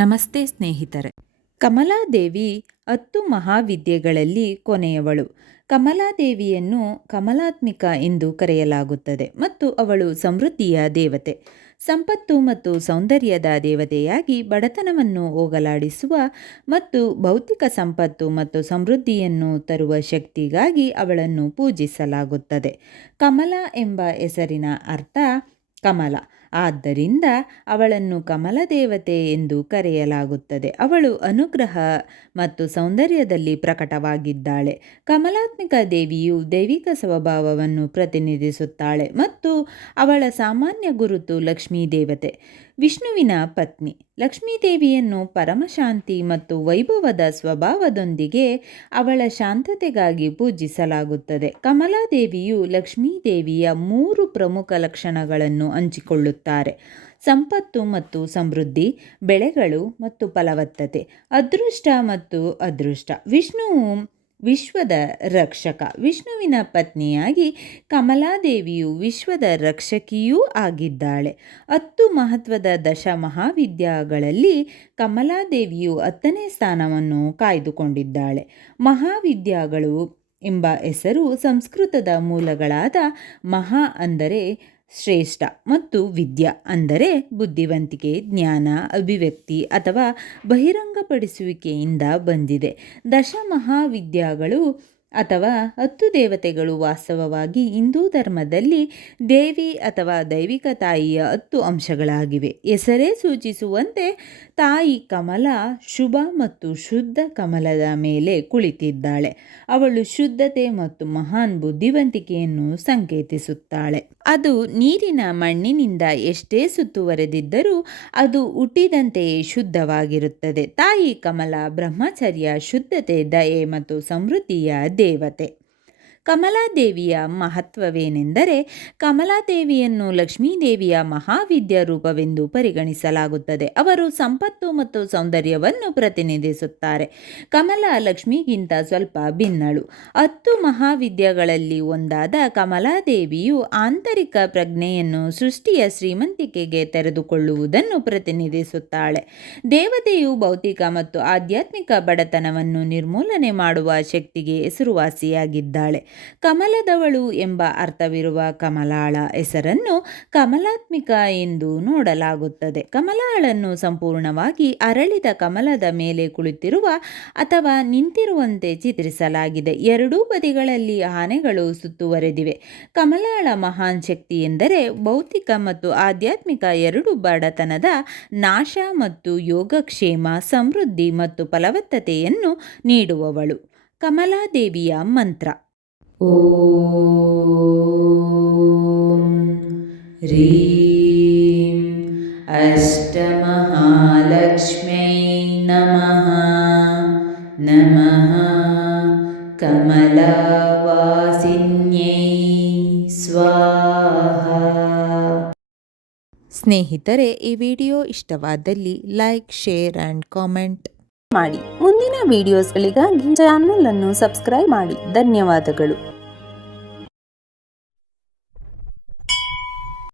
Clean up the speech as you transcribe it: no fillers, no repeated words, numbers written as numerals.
ನಮಸ್ತೆ ಸ್ನೇಹಿತರೆ. ಕಮಲಾದೇವಿ 10 ಮಹಾವಿದ್ಯೆಗಳಲ್ಲಿ ಕೊನೆಯವಳು. ಕಮಲಾದೇವಿಯನ್ನು ಕಮಲಾತ್ಮಿಕ ಎಂದು ಕರೆಯಲಾಗುತ್ತದೆ ಮತ್ತು ಅವಳು ಸಮೃದ್ಧಿಯ ದೇವತೆ, ಸಂಪತ್ತು ಮತ್ತು ಸೌಂದರ್ಯದ ದೇವತೆಯಾಗಿ ಬಡತನವನ್ನು ಹೋಗಲಾಡಿಸುವ ಮತ್ತು ಭೌತಿಕ ಸಂಪತ್ತು ಮತ್ತು ಸಮೃದ್ಧಿಯನ್ನು ತರುವ ಶಕ್ತಿಗಾಗಿ ಅವಳನ್ನು ಪೂಜಿಸಲಾಗುತ್ತದೆ. ಕಮಲ ಎಂಬ ಹೆಸರಿನ ಅರ್ಥ ಕಮಲ, ಆದ್ದರಿಂದ ಅವಳನ್ನು ಕಮಲದೇವತೆ ಎಂದು ಕರೆಯಲಾಗುತ್ತದೆ. ಅವಳು ಅನುಗ್ರಹ ಮತ್ತು ಸೌಂದರ್ಯದಲ್ಲಿ ಪ್ರಕಟವಾಗಿದ್ದಾಳೆ. ಕಮಲಾತ್ಮಿಕ ದೇವಿಯು ದೈವಿಕ ಸ್ವಭಾವವನ್ನು ಪ್ರತಿನಿಧಿಸುತ್ತಾಳೆ ಮತ್ತು ಅವಳ ಸಾಮಾನ್ಯ ಗುರುತು ಲಕ್ಷ್ಮೀ ದೇವತೆ, ವಿಷ್ಣುವಿನ ಪತ್ನಿ. ಲಕ್ಷ್ಮೀದೇವಿಯನ್ನು ಪರಮಶಾಂತಿ ಮತ್ತು ವೈಭವದ ಸ್ವಭಾವದೊಂದಿಗೆ ಅವಳ ಶಾಂತತೆಗಾಗಿ ಪೂಜಿಸಲಾಗುತ್ತದೆ. ಕಮಲಾದೇವಿಯು ಲಕ್ಷ್ಮೀದೇವಿಯ 3 ಪ್ರಮುಖ ಲಕ್ಷಣಗಳನ್ನು ಹಂಚಿಕೊಳ್ಳುತ್ತಾರೆ: ಸಂಪತ್ತು ಮತ್ತು ಸಮೃದ್ಧಿ, ಬೆಳೆಗಳು ಮತ್ತು ಫಲವತ್ತತೆ, ಅದೃಷ್ಟ ಮತ್ತು ಅದೃಷ್ಟ. ವಿಷ್ಣುವು ವಿಶ್ವದ ರಕ್ಷಕ. ವಿಷ್ಣುವಿನ ಪತ್ನಿಯಾಗಿ ಕಮಲಾದೇವಿಯು ವಿಶ್ವದ ರಕ್ಷಕಿಯೂ ಆಗಿದ್ದಾಳೆ. 10 ಮಹತ್ವದ ದಶ ಮಹಾವಿದ್ಯೆಗಳಲ್ಲಿ ಕಮಲಾದೇವಿಯು 10ನೇ ಸ್ಥಾನವನ್ನು ಕಾಯ್ದುಕೊಂಡಿದ್ದಾಳೆ. ಮಹಾವಿದ್ಯೆಗಳು ಎಂಬ ಹೆಸರು ಸಂಸ್ಕೃತದ ಮೂಲಗಳಾದ ಮಹಾ ಅಂದರೆ ಶ್ರೇಷ್ಠ ಮತ್ತು ವಿದ್ಯಾ ಅಂದರೆ ಬುದ್ಧಿವಂತಿಕೆ, ಜ್ಞಾನ, ಅಭಿವ್ಯಕ್ತಿ ಅಥವಾ ಬಹಿರಂಗಪಡಿಸುವಿಕೆಯಿಂದ ಬಂದಿದೆ. ದಶ ಮಹಾವಿದ್ಯೆಗಳು ಅಥವಾ 10 ದೇವತೆಗಳು ವಾಸ್ತವವಾಗಿ ಹಿಂದೂ ಧರ್ಮದಲ್ಲಿ ದೇವಿ ಅಥವಾ ದೈವಿಕ ತಾಯಿಯ 10 ಅಂಶಗಳಾಗಿವೆ. ಹೆಸರೇ ಸೂಚಿಸುವಂತೆ ತಾಯಿ ಕಮಲ ಶುಭ ಮತ್ತು ಶುದ್ಧ ಕಮಲದ ಮೇಲೆ ಕುಳಿತಿದ್ದಾಳೆ. ಅವಳು ಶುದ್ಧತೆ ಮತ್ತು ಮಹಾನ್ ಬುದ್ಧಿವಂತಿಕೆಯನ್ನು ಸಂಕೇತಿಸುತ್ತಾಳೆ. ಅದು ನೀರಿನ ಮಣ್ಣಿನಿಂದ ಎಷ್ಟೇ ಸುತ್ತುವರೆದಿದ್ದರೂ ಅದು ಹುಟ್ಟಿದಂತೆಯೇ ಶುದ್ಧವಾಗಿರುತ್ತದೆ. ತಾಯಿ ಕಮಲ ಬ್ರಹ್ಮಚರ್ಯ, ಶುದ್ಧತೆ, ದಯೆ ಮತ್ತು ಸಮೃದ್ಧಿಯ ದೇವತೆ. ಕಮಲಾದೇವಿಯ ಮಹತ್ವವೇನೆಂದರೆ, ಕಮಲಾದೇವಿಯನ್ನು ಲಕ್ಷ್ಮೀದೇವಿಯ ಮಹಾವಿದ್ಯಾ ರೂಪವೆಂದು ಪರಿಗಣಿಸಲಾಗುತ್ತದೆ. ಅವರು ಸಂಪತ್ತು ಮತ್ತು ಸೌಂದರ್ಯವನ್ನು ಪ್ರತಿನಿಧಿಸುತ್ತಾರೆ. ಕಮಲ ಲಕ್ಷ್ಮಿಗಿಂತ ಸ್ವಲ್ಪ ಭಿನ್ನಳು. 10 ಮಹಾವಿದ್ಯೆಗಳಲ್ಲಿ ಒಂದಾದ ಕಮಲಾದೇವಿಯು ಆಂತರಿಕ ಪ್ರಜ್ಞೆಯನ್ನು ಸೃಷ್ಟಿಯ ಶ್ರೀಮಂತಿಕೆಗೆ ತೆರೆದುಕೊಳ್ಳುವುದನ್ನು ಪ್ರತಿನಿಧಿಸುತ್ತಾಳೆ. ದೇವತೆಯು ಭೌತಿಕ ಮತ್ತು ಆಧ್ಯಾತ್ಮಿಕ ಬಡತನವನ್ನು ನಿರ್ಮೂಲನೆ ಮಾಡುವ ಶಕ್ತಿಗೆ ಹೆಸರುವಾಸಿಯಾಗಿದ್ದಾಳೆ. ಕಮಲದವಳು ಎಂಬ ಅರ್ಥವಿರುವ ಕಮಲಾಳ ಹೆಸರನ್ನು ಕಮಲಾತ್ಮಿಕ ಎಂದು ನೋಡಲಾಗುತ್ತದೆ. ಕಮಲಾಳನ್ನು ಸಂಪೂರ್ಣವಾಗಿ ಅರಳಿದ ಕಮಲದ ಮೇಲೆ ಕುಳಿತಿರುವ ಅಥವಾ ನಿಂತಿರುವಂತೆ ಚಿತ್ರಿಸಲಾಗಿದೆ. ಎರಡೂ ಬದಿಗಳಲ್ಲಿ ಆನೆಗಳು ಸುತ್ತುವರೆದಿವೆ. ಕಮಲಾಳ ಮಹಾನ್ ಶಕ್ತಿ ಎಂದರೆ ಭೌತಿಕ ಮತ್ತು ಆಧ್ಯಾತ್ಮಿಕ ಎರಡೂ ಬಡತನದ ನಾಶ ಮತ್ತು ಯೋಗಕ್ಷೇಮ, ಸಮೃದ್ಧಿ ಮತ್ತು ಫಲವತ್ತತೆಯನ್ನು ನೀಡುವವಳು. ಕಮಲಾದೇವಿಯ ಮಂತ್ರ: ಓಂ ಹ್ರೀಂ ಅಷ್ಟಮಹಾಲಕ್ಷ್ಮ್ಯೈ ನಮಃ. ನಮಃ ಕಮಲವಾಸಿನ್ಯೈ ಸ್ವಾಹಾ. ಸ್ನೇಹಿತರೆ, ಈ ವಿಡಿಯೋ ಇಷ್ಟವಾದಲ್ಲಿ ಲೈಕ್, ಶೇರ್ ಆ್ಯಂಡ್ ಕಾಮೆಂಟ್ ಮಾಡಿ. ಮುಂದಿನ ವಿಡಿಯೋಸ್ಗಳಿಗಾಗಿ ಚಾನಲ್ ಅನ್ನು ಸಬ್ಸ್ಕ್ರೈಬ್ ಮಾಡಿ. ಧನ್ಯವಾದಗಳು.